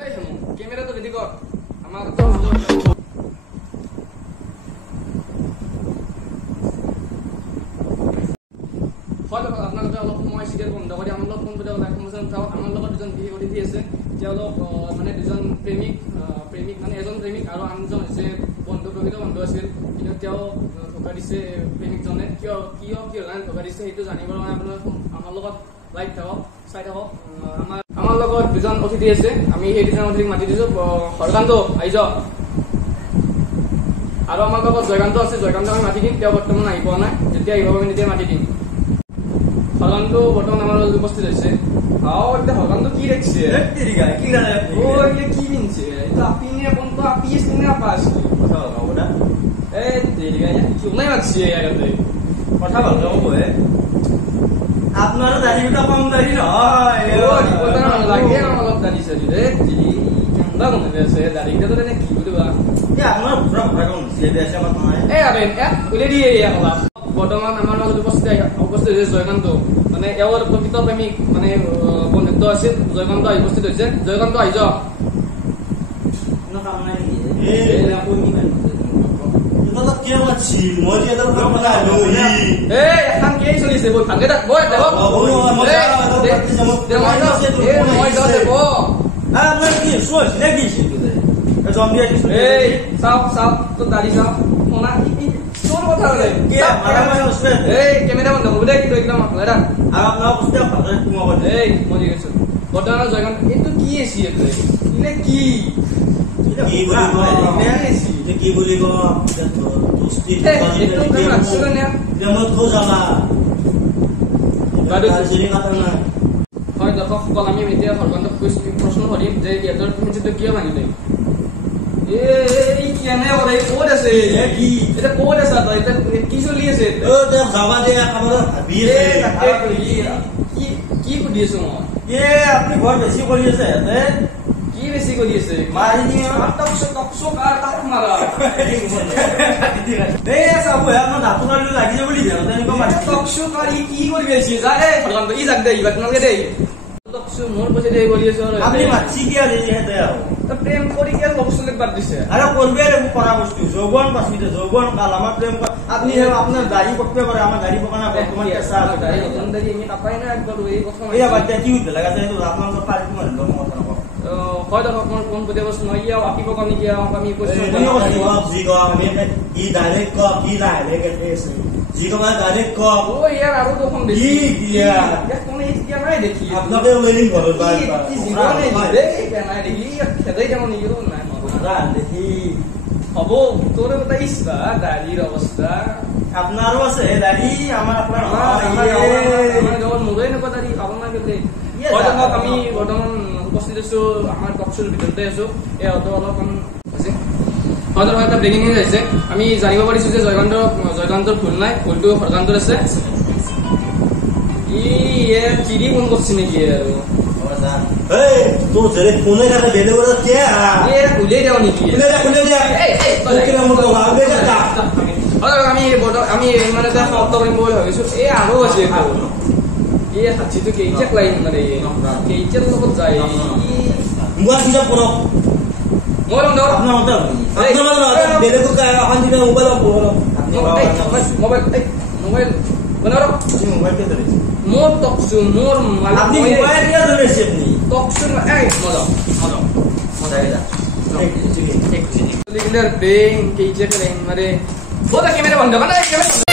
ক্যামেৰাটা ready কৰ আমাৰ হয়তো আপোনালোকে অলপ সময় চিৰিয়েল বন্ধ কৰি আমাৰ লগত ফোন কৰি এখন চাওক আমাৰ লগত দুজন বিয়ে অতিথি আছে তেওঁলোক মানে দুজন প্ৰেমিক মানে এজন প্ৰেমিক আৰু আনজন হৈছে প্ৰকৃত বন্ধু আছিল কিন্তু তেওঁ ধোকা দিছে প্ৰেমিকজনে কিয় ধোকা দিছে সেইটো জানিবৰ কাৰণে আপোনালোক আমাৰ লগত লাইভ থাকক চাই থাকক আমাৰ লগত দুজন অতিথি আছে আমি সেই দুজন অতিথিক মাতি দিছো হৰকান্ত আহি যাওক আৰু আমাৰ লগত জয়কান্ত আছে জয়কান্ত আমি মাতি দিম তেওঁ বৰ্তমান আহি পোৱা নাই যেতিয়া আহিব আমি তেতিয়া মাতি দিম হৰকান্ত বৰ্তমান আমাৰ লগত উপস্থিত হৈছে এতিয়া হৰকান্ত কি ৰাখিছে কি কিনছে এইটো আপিনে কোনটো আপি আছে নে আপা আছে কিয় নাই মাতিছে ইয়াতে কথা ভালকে ক'ব আপনার দাড়িটা কম দাড়ি নয় লাগে অলপ দাড়ি চাড়ি রে কেমন মনে আছে দাড়িটা তো কি বুঝবা আপনার পুরা পুরা কোন ছেলে আছে আমার নয় আরে বলে দিয়ে একলা বর্তমান আমার মাঝে উপস্থিত হয়েছে জয়কান্ত মানে এওর প্রকৃত প্রেমিক মানে বন্ধুত্ব আছে জয়কান্ত উপস্থিত হয়েছে জয়কান্ত আই যাও না কাম নাই এই না কোন কি তো কি মাছি মজি এর কাম না এই এখন কি চলিছে বল ভাগে থাক বল দেখো মই যাও দেখো আপনার কি সোচ নাকি জম্বিয়া কি এই সাপ তো দাড়ি সাপ ওনা তোর কথা বলে কি মারা মারা বসবে এই ক্যামেরা বন্ধ করে কি একদম আপনারা আর আপনারা বুঝতে পারছেন তুমি বলে এই মজি গেছো বর্তমান জয়গান কিন্তু কি এসি এটা ইলে কি কি বলিব দোস্তি প্রেমত খো যাবা হয় দৰ্শকসকল আমি এতিয়া হৰকান্তক প্ৰশ্ন কৰিম যে ইহঁতৰ প্ৰিন্সিপটো কিয় মানিলে এই কেনে কৰে ক'ত আছে কি এটা ক'ত আছে তই এটা কি চলি আছে ও দে যাবা দে আমাৰ ভাবি আছে কি সুধি আছো মই আপুনি বৰ বেছি কৰি আছে কি বেছি কৰি আছে মাৰি দিয়ে টকছো কাৰ তাক মাৰা এই চাব আপোনাৰ দাঁতৰ লাগি যাব বুলি জানো তেনেকুৱা মাৰি টকছো কাৰি কি কৰি আছে যায় হৰকান্ত ই জাগ দে ইবাত নালগে দে টকছো মোৰ পছে দে কৰি আছে আপুনি মাছি কি আনি হেতে আও তো প্ৰেম কৰি কি টকছলে বাদ দিছে আৰে কৰবে ৰে কৰা বস্তু যৌবন পাছিতে যৌবন কাল আমাৰ প্ৰেম আপনি আপনার দাড়ি পকতে পারে আমার দাড়ি পকানা বর্তমান কেসা আছে দাড়ি নতুন দাড়ি আমি নাপাই না একবার এই কথা এই আবার কি হইতে লাগা যায় তো আপনার সব পারি তোমার লোক কথা না হয় তো আপনার কোন পদে বস নইয়া আপি পকা নি গিয়া আমি কোশ্চেন জি গো আমি ই ডাইরেক্ট ক কি ডাইরেক্ট এসে জি গো মানে ডাইরেক্ট ক ও यार আরো তো কম বেশি দিয়া কোন এই কি নাই দেখি আপনাকে ওয়েলিং করো ভাই কি জীবনে দেখি কেন দেখি খেদাই যেমন ইরো না মজা দেখি হবো তোরে বতাইস না দাড়ির অবস্থা আপনারও আছে দাড়ি আমার আমার যখন মুগই না দাড়ি খাবো না কেতে আমি বর্তমান উপস্থিত আছো আমার টকশোর ভিতৰতে আছো এই অত অলপ আছে হয়তো এটা ব্ৰেকিং নিউজ আছে আমি জানিব পাৰিছো যে জয়কান্তৰ ভুল নাই ভুলটো হৰকান্তৰ আছে ই চিৰি ফোন কৰিছে নেকি আৰু এই তো জৰে ফোনে কাটা বেলে বড় কে এ খুলে দাও নেকি খুলে দে এই তোকে না মত লাগবে যা আমি মানে তা সমাপ্ত কৰিম বুলি ভাবিছো এই আৰু আছে এই হাচিটো কেইচেক লাইন মানে কেইচেক লগত যায় মোবাইল কিটা পড়ো মোবাইল দাও আপনা মত আপনা বেলে কো কা এখন দিনা মোবাইল পড়ো মোবাইল বনারো মোবাইল কে ধরে মোর টকসু মোর আপনি মোবাইল কে ধরেছে আপনি টকসু এই মজা এটা এক লিখলে বেং কেইচেক লাইন মানে बोला कि मेरे बंदा बना